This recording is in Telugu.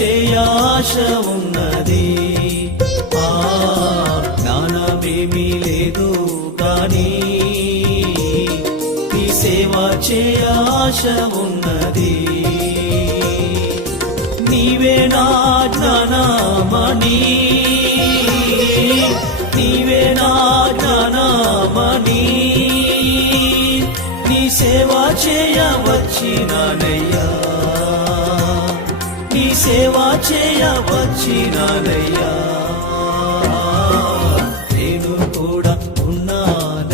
చేయ ఆశ ఉన్నది. జ్ఞానమేమీ లేదు కానీ నీ సేవ చేయ ఆశ ఉన్నది. నీవే నా జ్ఞానమణి, నీవే నా జ్ఞానమణి, నీ సేవ చేయ వచ్చినానయ్యా, నీ సేవ చేయ వచ్చినానయ్యా. నేను కూడా ఉన్నాను